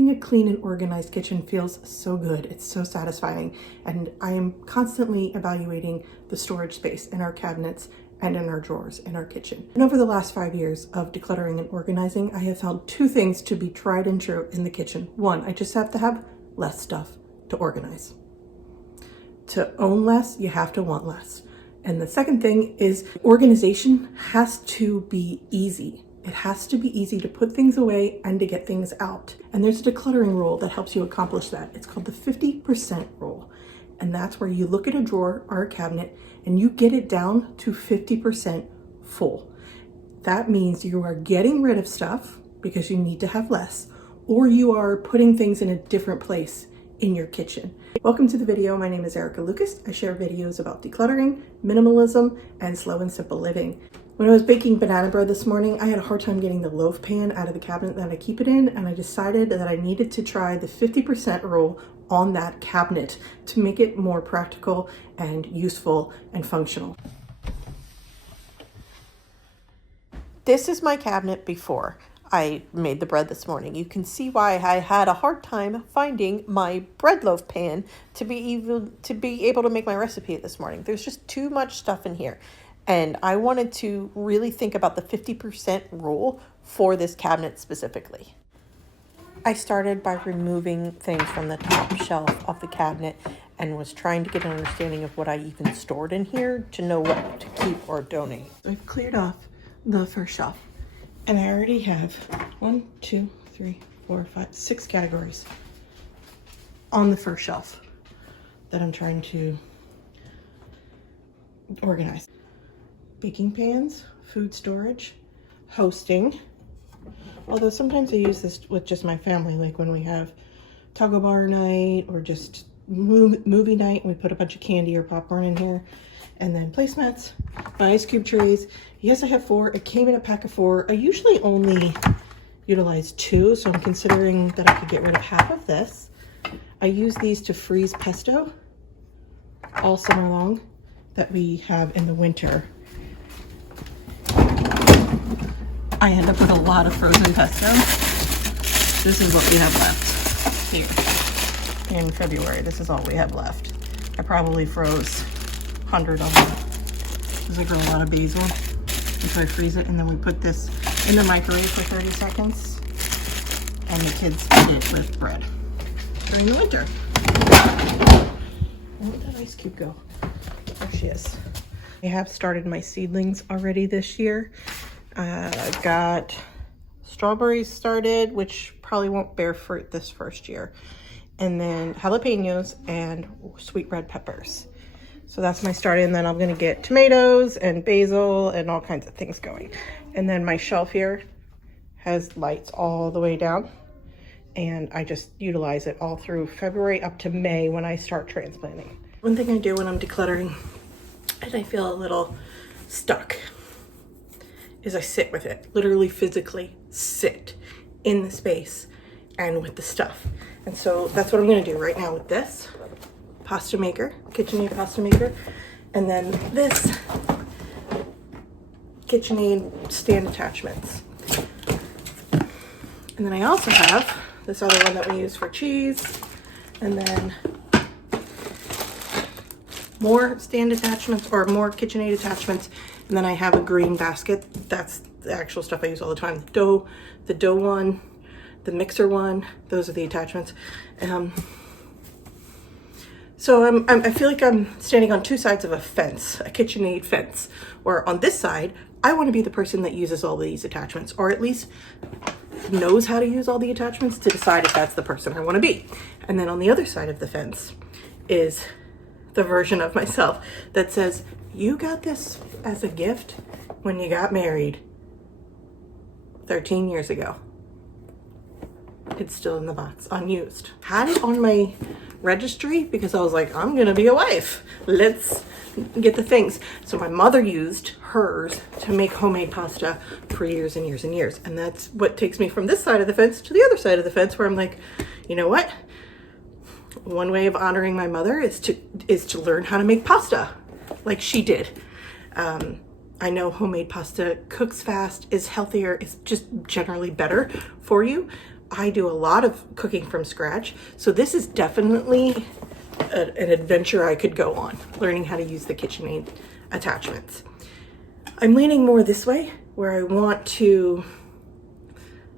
having a clean and organized kitchen feels so good. It's so satisfying. And I am constantly evaluating the storage space in our cabinets and in our drawers in our kitchen. And over the last 5 years of decluttering and organizing, I have found two things to be tried and true in the kitchen. One, I just have to have less stuff to organize. To own less, you have to want less. And the second thing is organization has to be easy. It has to be easy to put things away and to get things out. And there's a decluttering rule that helps you accomplish that. It's called the 50% rule. And that's where you look at a drawer or a cabinet and you get it down to 50% full. That means you are getting rid of stuff because you need to have less, or you are putting things in a different place in your kitchen. Welcome to the video. My name is Erica Lucas. I share videos about decluttering, minimalism, and slow and simple living. When I was baking banana bread this morning, I had a hard time getting the loaf pan out of the cabinet that I keep it in, and I decided that I needed to try the 50% rule on that cabinet to make it more practical and useful and functional. This is my cabinet before I made the bread this morning. You can see why I had a hard time finding my bread loaf pan to be able to make my recipe this morning. There's just too much stuff in here. And I wanted to really think about the 50% rule for this cabinet specifically. I started by removing things from the top shelf of the cabinet and was trying to get an understanding of what I even stored in here to know what to keep or donate. I've cleared off the first shelf and I already have 6 categories on the first shelf that I'm trying to organize. Baking pans, food storage, hosting. Although sometimes I use this with just my family, like when we have taco bar night or just movie night, and we put a bunch of candy or popcorn in here. And then placemats, my ice cube trays. Yes, I have 4. It came in a pack of 4. I usually only utilize 2, so I'm considering that I could get rid of half of this. I use these to freeze pesto all summer long that we have in the winter. I end up with a lot of frozen pesto. This is what we have left here in February. This is all we have left. I probably froze 100 of them because I grow a lot of basil. And so I freeze it, and then we put this in the microwave for 30 seconds, and the kids eat it with bread during the winter. Where did that ice cube go? There she is. I have started my seedlings already this year. I've got strawberries started, which probably won't bear fruit this first year. And then jalapenos and sweet red peppers. So that's my start. And then I'm going to get tomatoes and basil and all kinds of things going. And then my shelf here has lights all the way down. And I just utilize it all through February up to May when I start transplanting. One thing I do when I'm decluttering and I feel a little stuck is I sit with it, literally physically sit in the space and with the stuff. And so that's what I'm gonna do right now with this pasta maker, KitchenAid pasta maker, and then this KitchenAid stand attachments. And then I also have this other one that we use for cheese, and then more stand attachments or more KitchenAid attachments. And then I have a green basket. That's the actual stuff I use all the time. The dough one, the mixer one, those are the attachments. So I feel like I'm standing on two sides of a fence, a KitchenAid fence, where on this side, I want to be the person that uses all these attachments, or at least knows how to use all the attachments to decide if that's the person I want to be. And then on the other side of the fence is the version of myself that says, you got this as a gift when you got married 13 years ago. It's still in the box, unused. Had it on my registry because I was like, I'm gonna be a wife. Let's get the things. So my mother used hers to make homemade pasta for years and years and years. And that's what takes me from this side of the fence to the other side of the fence, where I'm like, you know what? One way of honoring my mother is to learn how to make pasta like she did. I know homemade pasta cooks fast, is healthier, is just generally better for you, I do a lot of cooking from scratch. So this is definitely an adventure I could go on, learning how to use the KitchenAid attachments. I'm leaning more this way, where I want to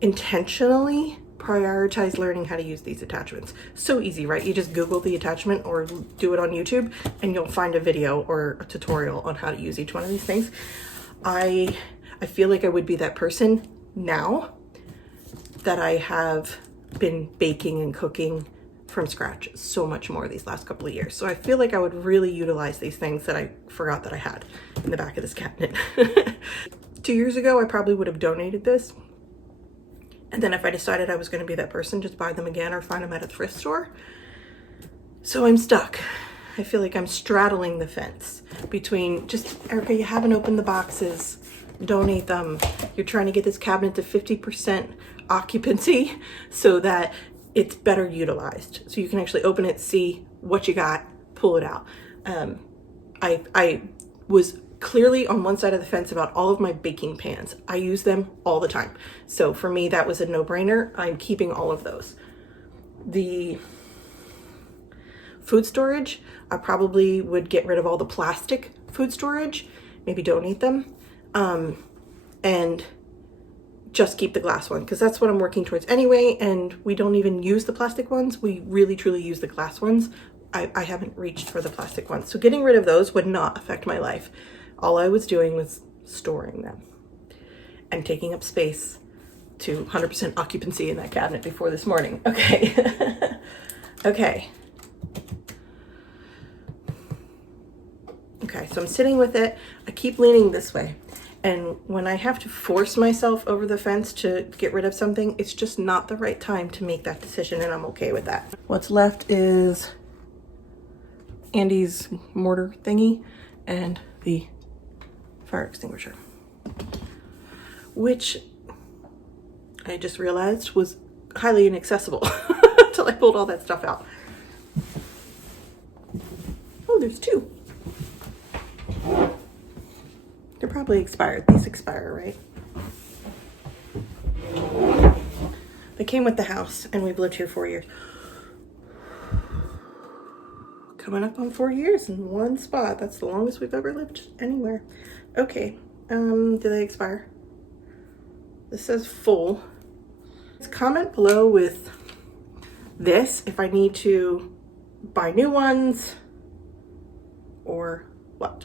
intentionally prioritize learning how to use these attachments. So easy, right? You just Google the attachment or do it on YouTube and you'll find a video or a tutorial on how to use each one of these things. I feel like I would be that person now that I have been baking and cooking from scratch so much more these last couple of years. So I feel like I would really utilize these things that I forgot that I had in the back of this cabinet. 2 years ago, I probably would have donated this. And then if I decided I was going to be that person, just buy them again or find them at a thrift store. So I'm stuck. I feel like I'm straddling the fence between just, Erica, you haven't opened the boxes, donate them. You're trying to get this cabinet to 50% occupancy so that it's better utilized. So you can actually open it, see what you got, pull it out. I was clearly on one side of the fence about all of my baking pans. I use them all the time. So for me, that was a no-brainer. I'm keeping all of those. The food storage, I probably would get rid of all the plastic food storage, maybe donate them, and just keep the glass one, because that's what I'm working towards anyway, and we don't even use the plastic ones. We really truly use the glass ones. I haven't reached for the plastic ones. So getting rid of those would not affect my life. All I was doing was storing them and taking up space to 100% occupancy in that cabinet before this morning. Okay. Okay. Okay, so I'm sitting with it. I keep leaning this way. And when I have to force myself over the fence to get rid of something, it's just not the right time to make that decision, and I'm okay with that. What's left is Andy's mortar thingy and the fire extinguisher, which I just realized was highly inaccessible until I pulled all that stuff out. Oh, there's two. They're probably expired. These expire, right? They came with the house and we've lived here 4 years. Coming up on 4 years in one spot. That's the longest we've ever lived anywhere. Okay, do they expire? This says full. Comment below with this if I need to buy new ones or what.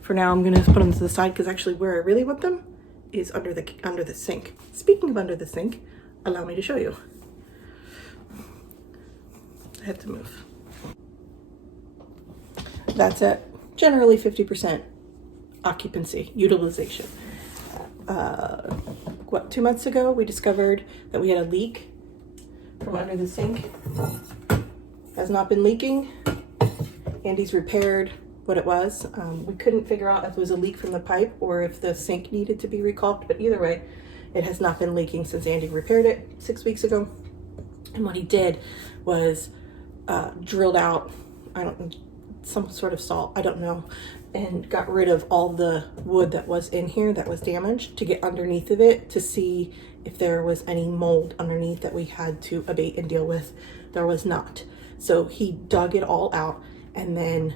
For now, I'm gonna put them to the side because actually where I really want them is under the sink. Speaking of under the sink, allow me to show you. I have to move. That's at generally 50% occupancy, utilization. 2 months ago, we discovered that we had a leak from under the sink. Has not been leaking. Andy's repaired what it was. We couldn't figure out if it was a leak from the pipe or if the sink needed to be recaulked, but either way, it has not been leaking since Andy repaired it 6 weeks ago. And what he did was drilled out, some sort of salt, I don't know, and got rid of all the wood that was in here that was damaged to get underneath of it to see if there was any mold underneath that we had to abate and deal with. There was not. So he dug it all out and then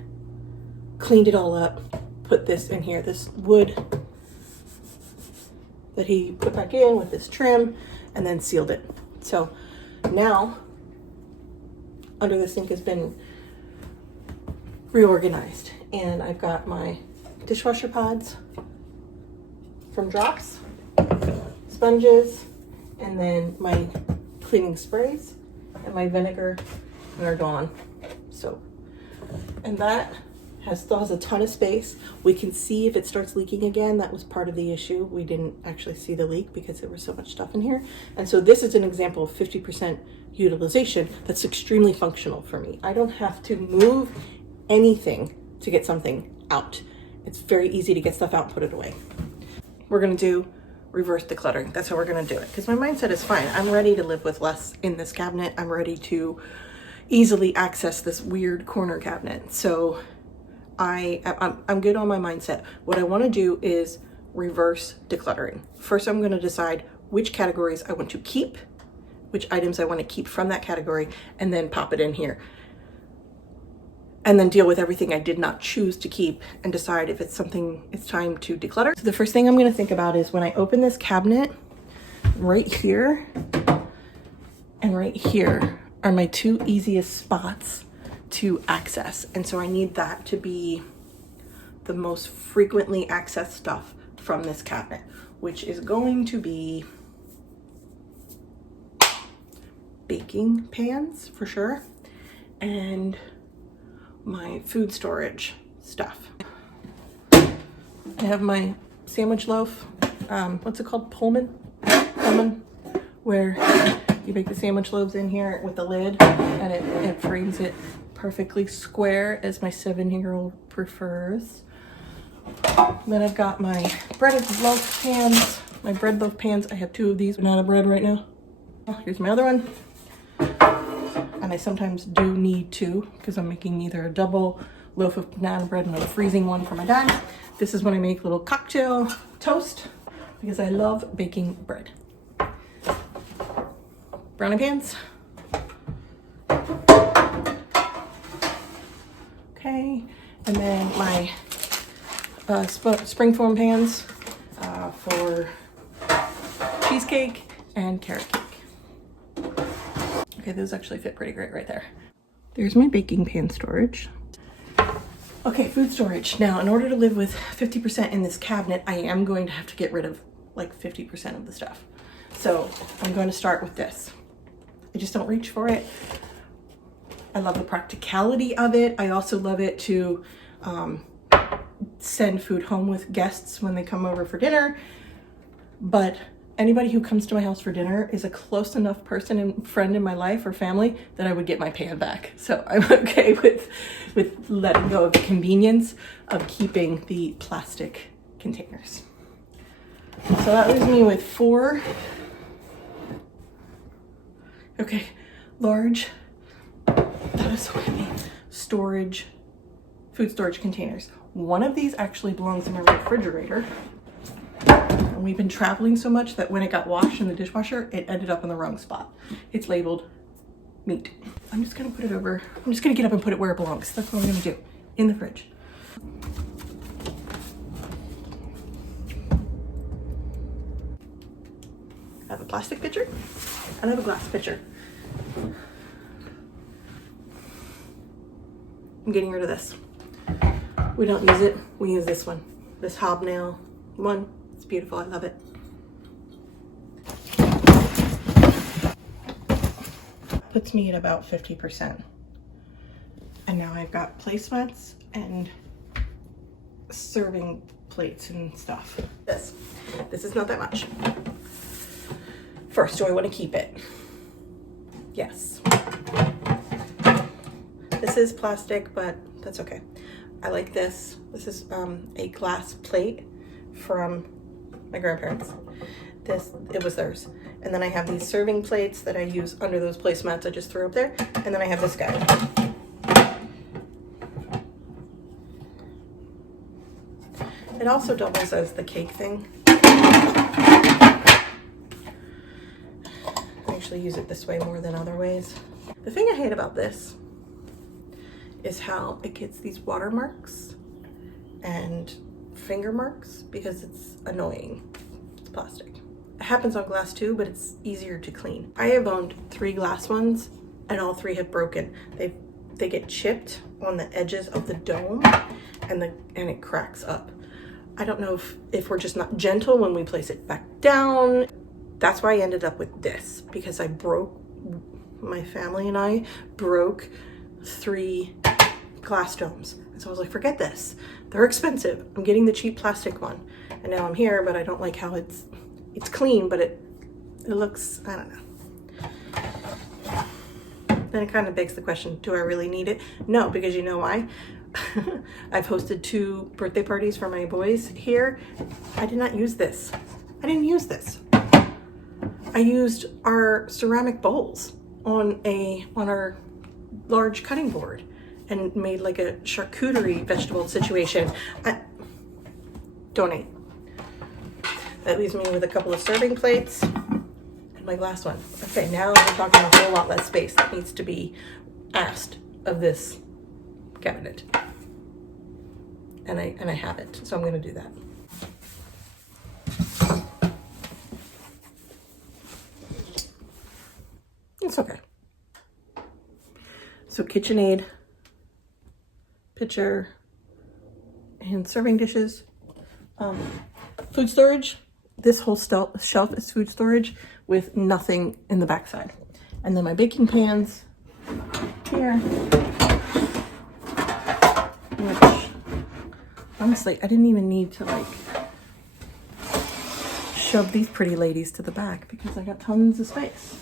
cleaned it all up, put this in here, this wood that he put back in with this trim, and then sealed it. So now under the sink has been reorganized, and I've got my dishwasher pods from Drops, sponges, and then my cleaning sprays and my vinegar and our Dawn soap. And that still has a ton of space. We can see if it starts leaking again. That was part of the issue. We didn't actually see the leak because there was so much stuff in here. And so this is an example of 50% utilization that's extremely functional for me. I don't have to move anything to get something out. It's very easy to get stuff out and put it away. We're gonna do reverse decluttering. That's how we're gonna do it, because my mindset is fine. I'm ready to live with less in this cabinet. I'm ready to easily access this weird corner cabinet. So I'm good on my mindset. What I want to do is reverse decluttering. First, I'm going to decide which categories I want to keep, which items I want to keep from that category, and then pop it in here. And then deal with everything I did not choose to keep and decide if it's something it's time to declutter. So the first thing I'm going to think about is when I open this cabinet, right here and right here are my two easiest spots to access. And so I need that to be the most frequently accessed stuff from this cabinet, which is going to be baking pans for sure, and my food storage stuff. I have my sandwich loaf, what's it called? Pullman, where you bake the sandwich loaves in here with the lid, and it frames it perfectly square as my 7-year-old prefers. Then I've got my bread loaf pans. My bread loaf pans, I have 2 of these. I'm out of bread right now. Here's my other one. And I sometimes do need 2 because I'm making either a double loaf of banana bread and I'm freezing one for my dad. This is when I make little cocktail toast because I love baking bread. Brownie pans. Okay, and then my springform pans for cheesecake and carrot cake. Okay, those actually fit pretty great right there. There's my baking pan storage. Okay, food storage. Now, in order to live with 50% in this cabinet, I am going to have to get rid of like 50% of the stuff. So I'm going to start with this. I just don't reach for it. I love the practicality of it. I also love it to send food home with guests when they come over for dinner. But anybody who comes to my house for dinner is a close enough person and friend in my life or family that I would get my pan back. So I'm okay with letting go of the convenience of keeping the plastic containers. So that leaves me with 4, okay, large, that is so heavy, food storage containers. One of these actually belongs in my refrigerator. And we've been traveling so much that when it got washed in the dishwasher, it ended up in the wrong spot. It's labeled meat. I'm just gonna put it over, I'm just gonna get up and put it where it belongs. That's what I'm gonna do, in the fridge. I have a plastic pitcher and I have a glass pitcher. I'm getting rid of this. We don't use it, we use this one. This hobnail one. It's beautiful, I love it. Puts me at about 50%. And now I've got placemats and serving plates and stuff. This is not that much. First, do I want to keep it? Yes. This is plastic, but that's okay. I like this. This is a glass plate from my grandparents. It was theirs. And then I have these serving plates that I use under those placemats I just threw up there. And then I have this guy. It also doubles as the cake thing. I actually use it this way more than other ways. The thing I hate about this is how it gets these watermarks and finger marks because it's annoying. It's plastic. It happens on glass too, but it's easier to clean. I have owned 3 glass ones and all 3 have broken. They get chipped on the edges of the dome and it cracks up. I don't know if we're just not gentle when we place it back down. That's why I ended up with this, because my family and I broke 3 glass domes. And so I was like, forget this. They're expensive. I'm getting the cheap plastic one. And now I'm here, but I don't like how it's clean, but it looks, I don't know. Then it kind of begs the question, do I really need it? No, because you know why? I've hosted 2 birthday parties for my boys here. I did not use this. I didn't use this. I used our ceramic bowls on our large cutting board and made like a charcuterie vegetable situation. Donate. That leaves me with a couple of serving plates. my glass one. Okay, now we're talking a whole lot less space that needs to be asked of this cabinet. And I have it, so I'm gonna do that. It's okay. So KitchenAid, pitcher, and serving dishes. Food storage. This whole shelf is food storage with nothing in the backside. And then my baking pans here, which honestly, I didn't even need to like shove these pretty ladies to the back because I got tons of space.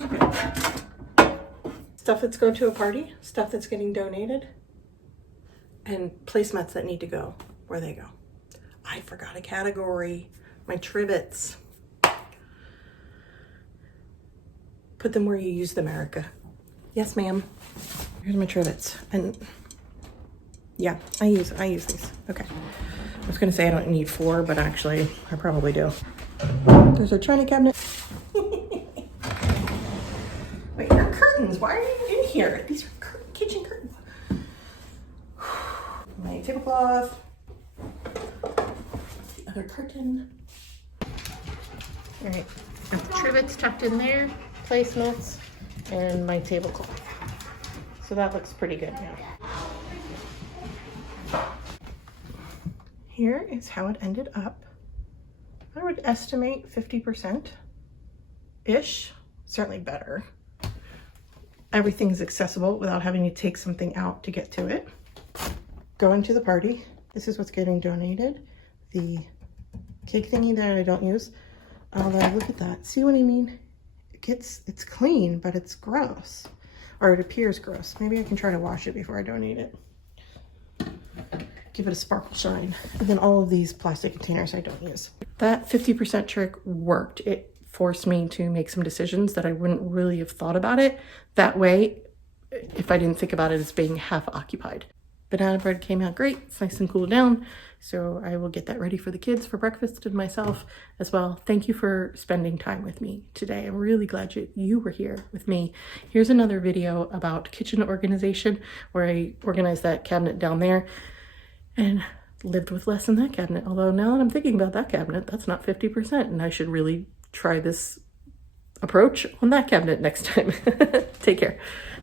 Okay. Stuff that's going to a party, stuff that's getting donated, and placemats that need to go where they go. I forgot a category, my trivets. Put them where you use them, Erica. Yes, ma'am. Here's my trivets. And yeah, I use these. Okay. I was gonna say I don't need 4, but actually I probably do. There's our china cabinet. Wait, your curtains, why are you in here? These are kitchen curtains. My tablecloth. The other curtain. All right, I have trivets tucked in there, placemats, and my tablecloth. So that looks pretty good now. Here is how it ended up. I would estimate 50%-ish, certainly better. Everything is accessible without having to take something out to get to it. Going to the party, this is what's getting donated. The cake thingy that I don't use. Although, look at that. See what I mean? It's clean, but it's gross. Or it appears gross. Maybe I can try to wash it before I donate it. Give it a sparkle shine. And then all of these plastic containers I don't use. That 50% trick worked. It forced me to make some decisions that I wouldn't really have thought about it that way if I didn't think about it as being half occupied. Banana bread came out great. It's nice and cooled down. So I will get that ready for the kids for breakfast and myself as well. Thank you for spending time with me today. I'm really glad you were here with me. Here's another video about kitchen organization where I organized that cabinet down there and lived with less in that cabinet. Although now that I'm thinking about that cabinet, that's not 50%, and I should really try this approach on that cabinet next time. Take care.